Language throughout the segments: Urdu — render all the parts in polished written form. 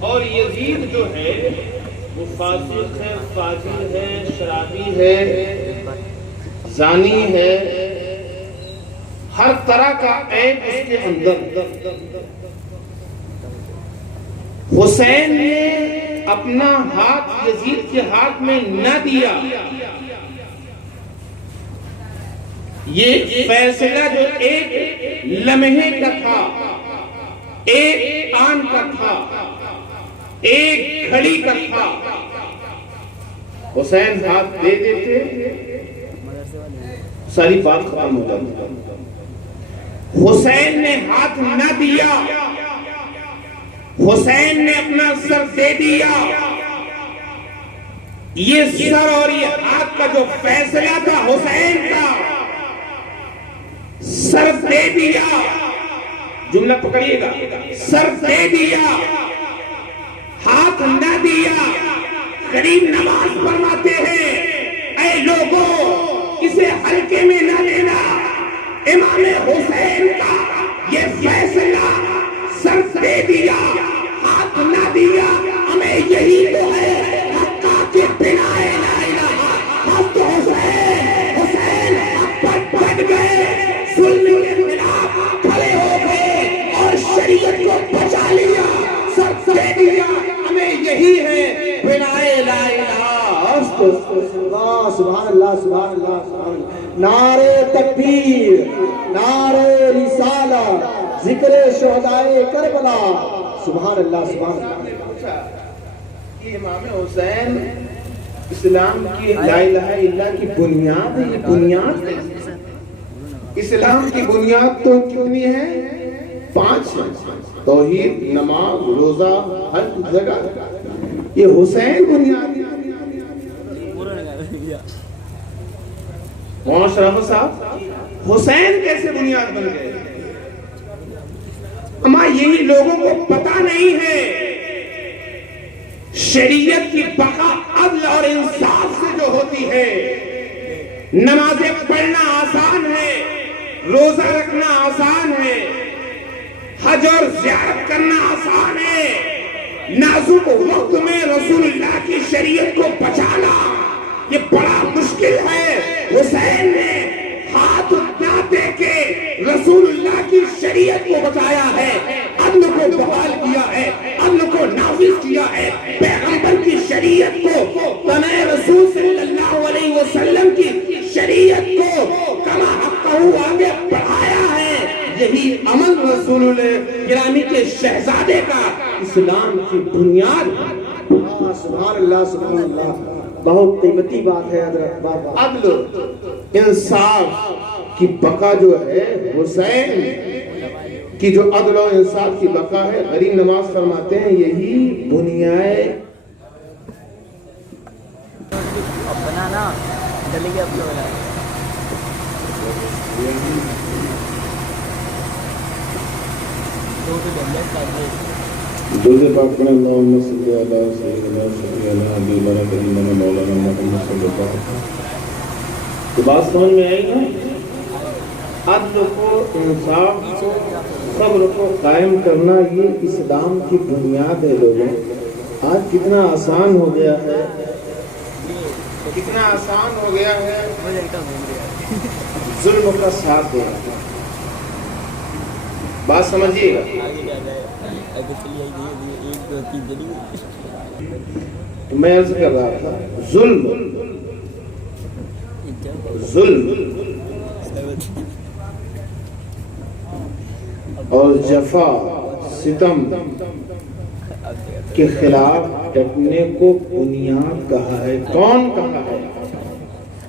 اور یزید جو ہے وہ فاسق ہے، فاجر ہے، شرابی ہے، زانی ہے، ہر طرح کا عیب اس کے اندر۔ حسین نے اپنا ہاتھ یزید کے ہاتھ میں نہ دیا۔ یہ فیصلہ جو ایک لمحے کا تھا، ایک آن کا تھا، ایک گھڑی کا تھا، حسین ہاتھ دے دیتے ساری بات ختم ہو جاتی۔ حسین نے ہاتھ نہ دیا، حسین نے اپنا سر دے دیا۔ یہ سر اور یہ ہاتھ کا جو فیصلہ تھا حسین کا، سر دے دیا، جملہ پکڑیے گا، سر دے دیا، ہاتھ نہ دیا۔ کریم نواز فرماتے ہیں اے لوگوں اسے ہلکے میں نہ لینا، امام حسین کا یہ فیصلہ، سر دے دیا، ہاتھ نہ دیا، ہمیں یہی تو ہے حقا کے بنا لا الہ۔ ہم تو حسین حق پر ڈٹ گئے، ظلم کے خلاف کھڑے ہو گئے اور شریعت کو بچا لیا، سر دے دیا، ہمیں یہی ہے بنا لا الہ۔ سبحان اللہ سبحان اللہ سبحان اللہ۔ نعرہ تکبیر، نعرہ رسالہ، ذکر شہدائے کربلا، سبحان اللہ سبحان اللہ۔ کہ امام حسین اسلام کی لا الہ الا اللہ کی بنیاد ہے، یہ بنیاد ہے۔ اسلام کی بنیاد تو کتنی ہے؟ 5 ہیں، توحید، نماز، روزہ، حج، زکات۔ یہ حسین بنیاد ہے۔ مولانا شرافت صاحب، حسین کیسے بنیاد بن گئے؟ اما یہی لوگوں کو پتہ نہیں ہے۔ شریعت کی بقا عدل اور انصاف سے جو ہوتی ہے۔ نمازیں پڑھنا آسان ہے، روزہ رکھنا آسان ہے، حج اور زیارت کرنا آسان ہے، نازک وقت میں رسول اللہ کی شریعت کو بچانا یہ بڑا مشکل ہے۔ حسین نے ہاتھ نہ دے کے رسول اللہ کی شریعت کو بچایا ہے، عدل کو بحال کیا ہے، عدل کو نافذ کیا ہے، پیغمبر کی شریعت کو، تنع رسول صلی اللہ علیہ وسلم کی شریعت کو کما حقہ آگے بڑھایا ہے۔ یہی عمل رسول اللہ گرامی کے شہزادے کا اسلام کی بنیاد۔ سبحان اللہ سبحان اللہ، بہت قیمتی بات ہے حضرت بابا۔ عدل انصاف کی بقا جو ہے، حسین کی جو عدل و انصاف کی بقا ہے، غریب نواز فرماتے ہیں یہی بنیاد۔ بنانا ڈلے گیا اپنے والا درود پاک پڑھیں، اللہم صلی علی سیدنا شفیعنا حبیبنا کریمنا مولانا محمد صلی اللہ علیہ وسلم۔ تو بات سمجھ میں آئی نا؟ عدل کو، انصاف کو، صبر کو قائم کرنا یہ اسلام کی بنیاد ہے۔ لوگوں آج کتنا آسان ہو گیا ہے، کتنا آسان ہو گیا ہے ظلم کا ساتھ دینا۔ بات سمجھیے گا، میں عرض کر رہا تھا ظلم اور جفا ستم کے خلاف ڈٹنے کو بنیاد کہا ہے۔ کون کہا ہے؟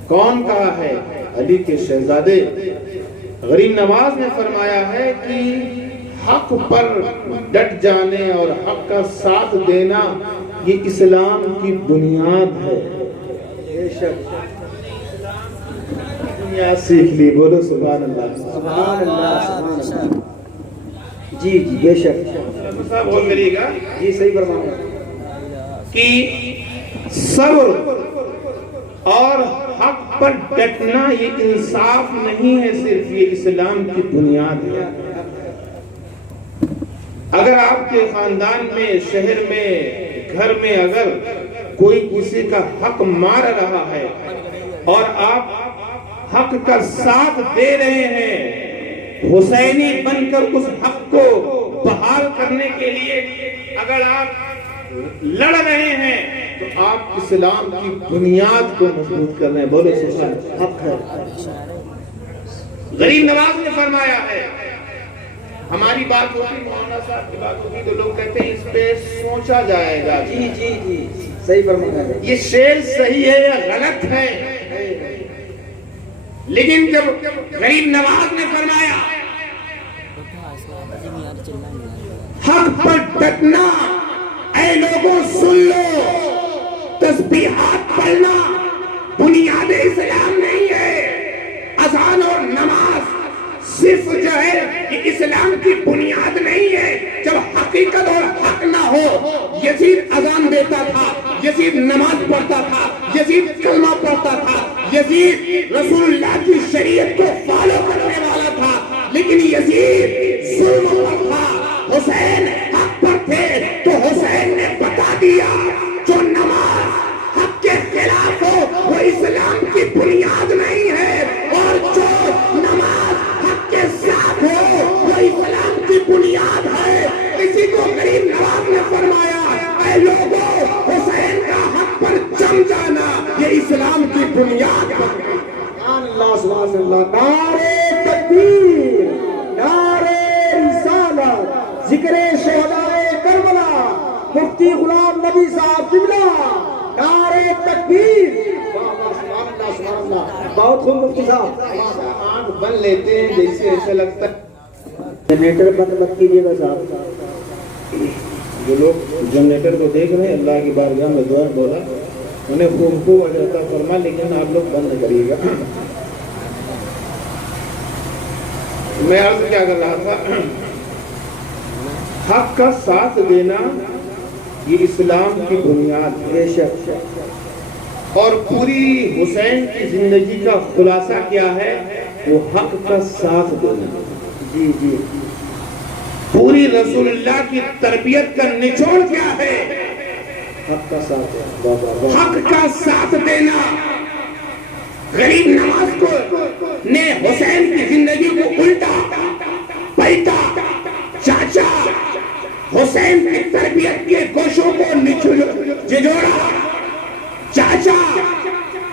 کون کہا ہے؟ علی کے شہزادے غریب نواز نے فرمایا ہے کہ حق پر ڈٹ جانے اور حق کا ساتھ دینا یہ اسلام کی بنیاد ہے۔ بے شک دنیا سیکھ لی، بولو سبحان اللہ۔ سبحان اللہ سبحان اللہ۔ جی جی بے شک صاحب بول کریے گا جی، صحیح فرمایا کہ صبر اور حق پر ڈٹنا یہ انصاف نہیں ہے، صرف یہ اسلام کی بنیاد ہے۔ اگر آپ کے خاندان میں، شہر میں، گھر میں اگر کوئی کسی کا حق مار رہا ہے اور آپ حق کا ساتھ دے رہے ہیں، حسینی بن کر اس حق کو بحال کرنے کے لیے اگر آپ لڑ رہے ہیں تو آپ اسلام کی بنیاد کو مضبوط کر رہے ہیں. بولے سبحان اللہ. حق ہے. غریب نواز نے فرمایا ہے، ہماری بات ہوتی، مولانا صاحب کی بات ہوتی تو لوگ کہتے ہیں اس پہ سوچا جائے گا. جی جی جی صحیح فرمایا ہے. یہ شعر صحیح ہے یا غلط ہے؟ لیکن جب غریب نواز نے فرمایا حق پر ڈٹنا، اے لوگوں سن لو، تسبیحات پڑھنا بنیاد اسلام نہیں ہے. اذان اور نماز صرف جو ہے یہ اسلام کی بنیاد نہیں ہے. جب حقیقت اور حق نہ ہو، یزید اذان دیتا تھا، یزید نماز پڑھتا تھا، یزید کلمہ پڑھتا تھا، یزید رسول اللہ کی شریعت کو فالو کرنے والا تھا، لیکن یزید ظلم پر تھا. حسین حق پر تھے تو حسین نے بتا دیا جو نماز حق کے خلاف ہو وہ اسلام کی بنیاد نہیں ہے، اور جو نماز حق کے ساتھ ہو وہ اسلام کی بنیاد ہے. اسی کو غریب نواز نے فرمایا، اے لوگوں حسین کا حق پر جم جانا یہ اسلام کی بنیاد ہے. سبحان اللہ سبحان اللہ. نعرہ تکبیر، نعرہ رسالت، ذکر شہدائے کربلا، مفتی غلام نبی صاحب قبلہ، نعرہ تکبیر. سبحان اللہ سبحان اللہ. بہت خوب مفتی صاحب. آنکھ بند لیتے ہیں جیسے ایسا لگتا ہے. جنریٹر بند مت کیجیے گا صاحب. جو لوگ جنریٹر کو دیکھ رہے ہیں اللہ کی بارگاہ میں دعا بولا انہیں خوب اجر عطا فرما، لیکن آپ لوگ بند کریے گا. میں عرض کیا کر رہا تھا، حق کا ساتھ دینا یہ اسلام کی بنیاد ہے. بے شک. اور پوری حسین کی زندگی کا خلاصہ کیا ہے؟ وہ حق کا ساتھ دینا. جی جی. پوری رسول اللہ کی تربیت کا نچوڑ کیا ہے؟ حق کا ساتھ ہے. حق کا ساتھ دینا. غریب نواز کو نے حسین کی زندگی کو الٹا پلٹا. چاچا حسین کی تربیت کے گوشوں کو جھجوڑا. چاچا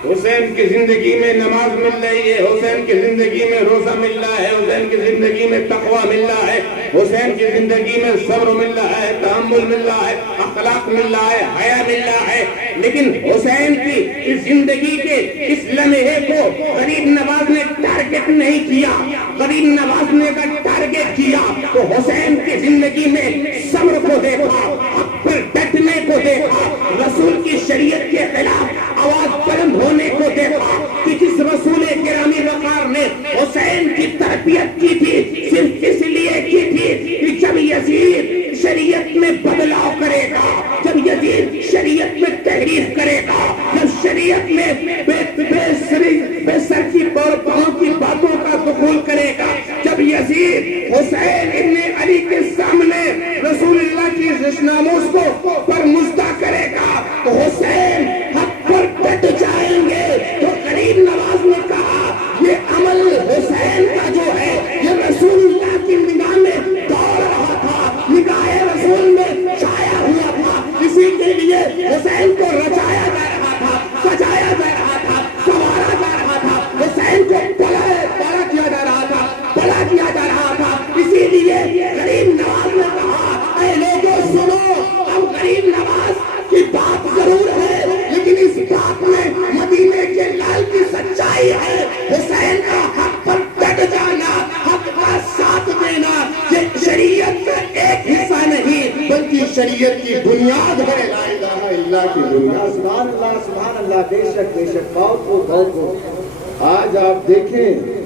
حسین کی زندگی میں نماز مل رہی ہے، حسین کی زندگی میں روزہ مل رہا ہے، حسین کی زندگی میں تقوی مل رہا ہے، حسین کی زندگی میں صبر مل رہا ہے، تحمل مل رہا ہے، اخلاق مل رہا ہے، حیا مل رہا ہے. لیکن حسین کی اس زندگی کے اس لمحے کو غریب نواز نے ٹارگٹ نہیں کیا. غریب نواز نے اگر ٹارگٹ کیا تو حسین کی زندگی میں صبر کو دیکھا، حق پر ڈٹنے کو دیکھا، رسول کی شریعت کے خلاف آواز بلند ہونے کو دیکھا کہ جس رسول گرامی وقار نے حسین کی تربیت کی تھی صرف اس لیے کی تھی کہ جب یزید شریعت میں بدلاؤ کرے گا، جب یزید شریعت میں تحریف کرے گا، جب شریعت میں بے سر کی پاؤں کی باتوں کا دخول کرے گا، جب یزید حسین ابن علی کے سامنے رسول اللہ کی ناموس کو پرمزدہ کرے گا تو حسین حق پر ڈٹ جائیں گے. تو غریب نواز نے کہا یہ عمل حسین کا جو ہے یہ رسول اللہ کی نگاہ میں دوڑ رہا تھا، نگاہ رسول میں چھایا ہوا تھا، اسی کے لیے حسین کو رچایا جا رہا تھا، سجایا جا رہا تھا، سنوارا جا رہا تھا، حسین کو بڑا کیا جا رہا تھا، بڑا کیا جا رہا تھا. اسی لیے غریب نواز نے کہا اے لوگوں سنو، اب غریب نواز کی بات ضرور ہے لیکن اس بات میں مدینے کے لال کی سچائی ہے. حسین کا حق پر ڈٹ جانا، حق کا ساتھ دینا یہ شریعت کا ایک حصہ نہیں بلکہ شریعت کی بنیاد ہے. لا الہ الا اللہ کی بنیاد. سبحان اللہ سبحان اللہ. بے شک بے شک. بہت خوب بہت خوب. آج آپ دیکھیں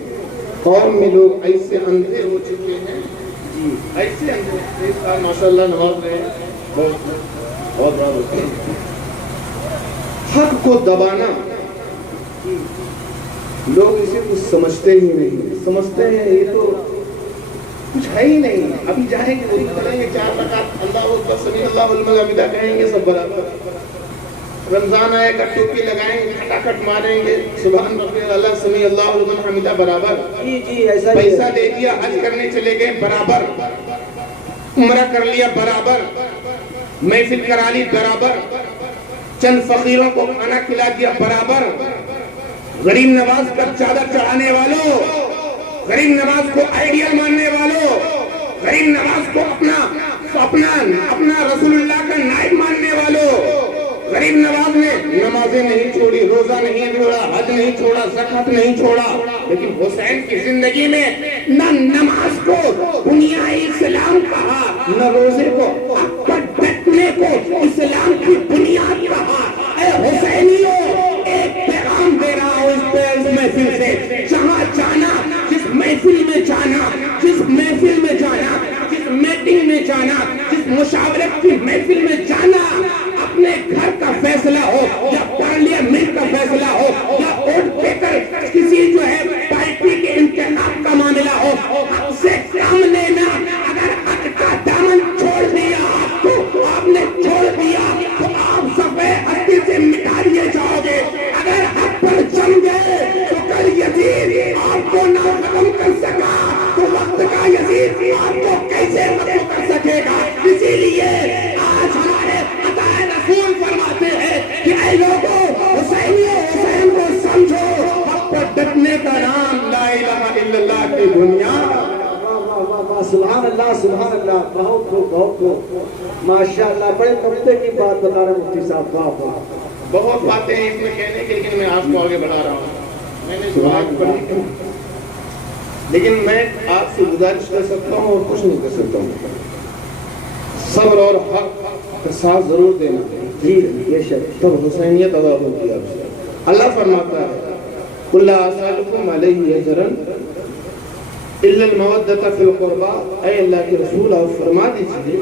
قوم میں لوگ ایسے اندھے ہو چکے ہیں، جی ایسے اندھے. ماشاء اللہ نماز میں بہت بہت حق کو دبانا لوگ اسے کچھ سمجھتے ہی نہیں. سمجھتے ہیں یہ تو کچھ ہے ہی نہیں. ابھی جائیں گے وہی پڑھیں گے 4 رکعت اللہ اکبر سمیع اللہ لمن حمدہ کہیں گے سب برابر. رمضان آئے گا ٹوپی لگائیں گے کھٹاکھٹ ماریں گے سبحان ربی اللہ سمیع اللہ لمن حمدہ برابر. جی ایسا پیسہ دے دیا حج کرنے چلے گئے برابر, عمرہ کر لیا برابر, محفل کرا لی برابر, چند فقیروں کو کھانا کھلا دیا برابر. غریب نواز کا چادر چڑھانے والوں, غریب نواز کو آئیڈیل ماننے والوں, غریب نواز کو اپنا رسول اللہ کا نائب ماننے والوں, غریب نواز نے نمازیں نہیں چھوڑی, روزہ نہیں چھوڑا, حج نہیں چھوڑا, زکات نہیں چھوڑا, لیکن حسین کی زندگی میں نہ نماز کو بنیاد اسلام کہا, نہ روزے کو ڈٹنے کو اسلام کی بنیاد کہا. اے حسینیوں, ایک پیغام دے رہا ہوں اس محفل سے, جہاں جانا, جس محفل میں جانا, جس محفل میں جانا, جس میٹنگ میں جانا, جس مشاورت کی محفل میں جانا, اپنے گھر کا فیصلہ ہو یا پارلیمنٹ کا فیصلہ ہو یا ووٹ دے کر کسی جو ہے پارٹی کے انتخاب کا معاملہ ہو, حق سے کام لینا. اگر حق کا دامن چھوڑ دیا تو آپ نے چھوڑ دیا تو آپ سفید ہستی سے مٹا دیے جاؤ گے. اگر حق پر جم گئے تو کل یزید آپ کو نہ ختم کر سکا تو وقت کا یزید آپ کو کیسے ختم کر سکے گا. اسی لیے آج ہمارے عطائے رسول فرماتے ہیں کہ اے لوگوں, حسینیوں, حسین کو سمجھو, حق پر ڈٹنے کا نام لا الہ الا اللہ کی بنیاد. سبحان اللہ سبحان اللہ. بہت خوب ماشاء اللہ. بڑے نقطے کی بات بتا رہے مفتی صاحب. واہ واہ. بہت باتیں ہیں اس میں کہنے کی, لیکن میں آپ کو آگے بڑھا رہا ہوں. میں نے بات پڑھی لیکن میں آپ سے گزارش کر سکتا ہوں اور کچھ نہیں کر سکتا ہوں. صبر اور حق کا ساتھ ضرور دینا. جی بے شک. تب حسینیت ادا ہوتی ہے. اللہ فرماتا ہے قُلْ لَا أَسْأَلُكُمْ عَلَيْهِ أَجْرًا إِلَّا الْمَوَدَّةَ فِي الْقُرْبَى. اے اللہ کے رسول آپ فرما دیجئے.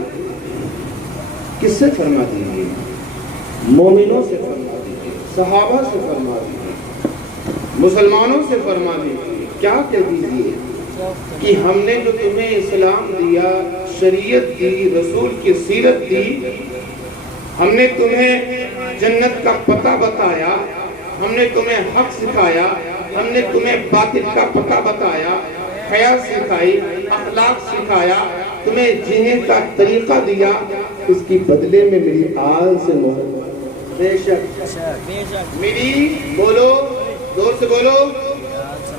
کس سے فرما دیجئے؟ مومنوں سے فرما دیجئے, صحابہ سے فرما دیجئے, مسلمانوں سے فرما دیجئے. کیا کہہ دیجئے کہ ہم نے جو تمہیں اسلام دیا, شریعت دی, رسول کی سیرت دی, ہم نے تمہیں جنت کا پتہ بتایا, ہم نے تمہیں حق سکھایا, ہم نے تمہیں باطل کا پتہ بتایا, حیا سکھائی, اخلاق سکھایا, تمہیں جینے کا طریقہ دیا, اس کی بدلے میں میری آل سے محبت. بے شک میری بولو, زور سے بولو,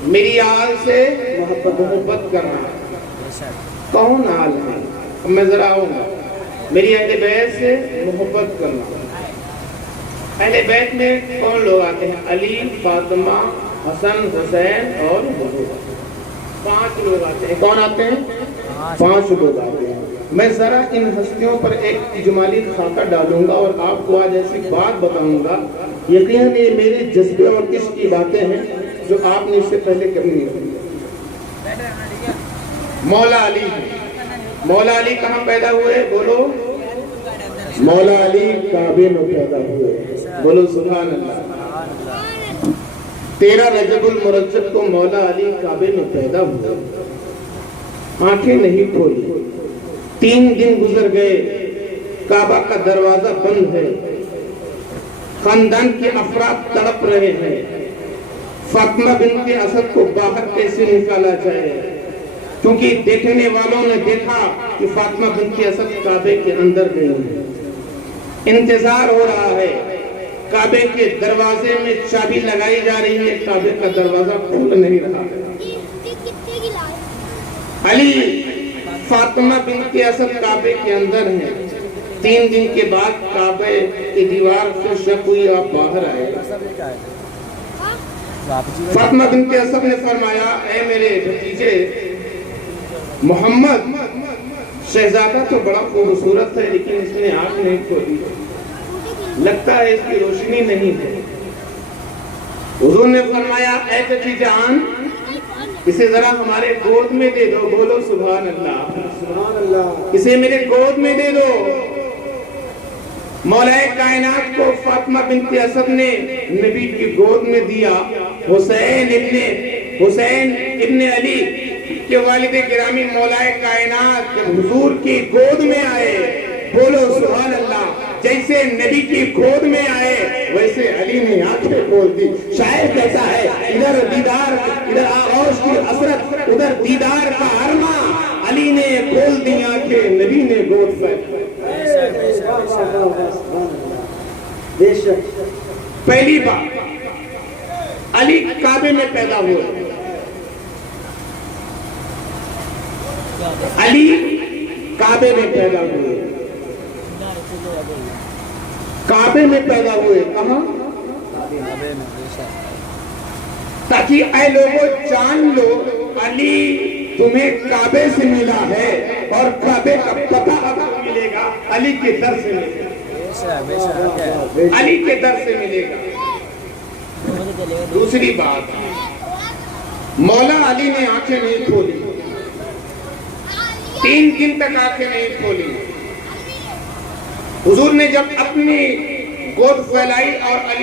میری آل سے محبت کرنا. کون آل ہے؟ میں ذرا آؤں گا. میری اہل بیت سے محبت کرنا. اہل بیت میں کون لوگ آتے ہیں؟ علی, فاطمہ, حسن, حسین اور حضور. 5 لوگ آتے ہیں. کون آتے ہیں؟ 5 لوگ آتے ہیں. میں ذرا ان ہستیوں پر ایک اجمالی خاکہ ڈالوں گا اور آپ کو آج ایسی بات بتاؤں گا, یقیناً یہ میرے جذبے اور عشق کی باتیں ہیں جو آپ نے اس سے پہلے کبھی نہیں سنی. مولا علی. مولا علی کہاں پیدا ہوئے؟ بولو. مولا علی کعبے میں پیدا ہوئے. بولو سبحان اللہ. 13 رجب المرجب کو مولا علی کعبے میں پیدا ہوئے. آنکھیں نہیں کھولی. 3 دن گزر گئے, کعبہ کا دروازہ بند ہے, خاندان کے افراد تڑپ رہے ہیں. فاطمہ بنت اسد کو باہر کیسے نکالا جائے, کیونکہ دیکھنے والوں نے دیکھا کہ فاطمہ بنت اسد کعبے کے اندر گئی ہیں. انتظار ہو رہا ہے, کعبے کے دروازے میں چابی لگائی جا رہی ہے, کعبے کا دروازہ کھل نہیں رہا ہے. علی فاطمہ بنت اسد کعبے کے اندر ہیں. 3 دن کے بعد کعبے کی دیوار سے شک ہوئی, آپ باہر آئے. فاطمہ بنت اسد نے فرمایا, اے میرے بھتیجے محمد, شہزادہ تو بڑا خوبصورت ہے لیکن اس نے آنکھ نہیں کھولی, لگتا ہے اس کی روشنی نہیں ہے. حضور نے فرمایا, اے چچی جان, اسے ذرا ہمارے گود میں دے دو. بولو سبحان اللہ. سبحان اللہ. اسے میرے گود میں دے دو. مولا کائنات کو فاطمہ بنت اسد نے نبی کی گود میں دیا. حسین ابن علی کہ والد گرامی مولا کائنات جب حضور کی گود میں آئے، بولو سبحان اللہ، جیسے نبی کی گود میں آئے ویسے علی نے آنکھیں کھول دی۔ شاعر کہتا ہے ادھر دیدار، ادھر آغوش کی حسرت، ادھر دیدار کا ارما، علی نے کھول دی آنکھیں، نبی نے گود پھیلائی۔ بے شک پہلی بات، علی کعبے میں پیدا ہوئے، علی کعبے میں پیدا ہوئے، کعبے میں پیدا ہوئے، کہاں؟ تاکہ اے لوگوں جان لو علی تمہیں کعبے سے ملا ہے، اور کعبے کا پتہ اب ملے گا علی کے در سے ملے گا، علی کے در سے ملے گا۔ دوسری بات، مولا علی نے آنکھیں نہیں کھولی، 3 دن تک آنکھیں نہیں کھولی۔ حضور نے جب اپنی گود پھیلائی اور علی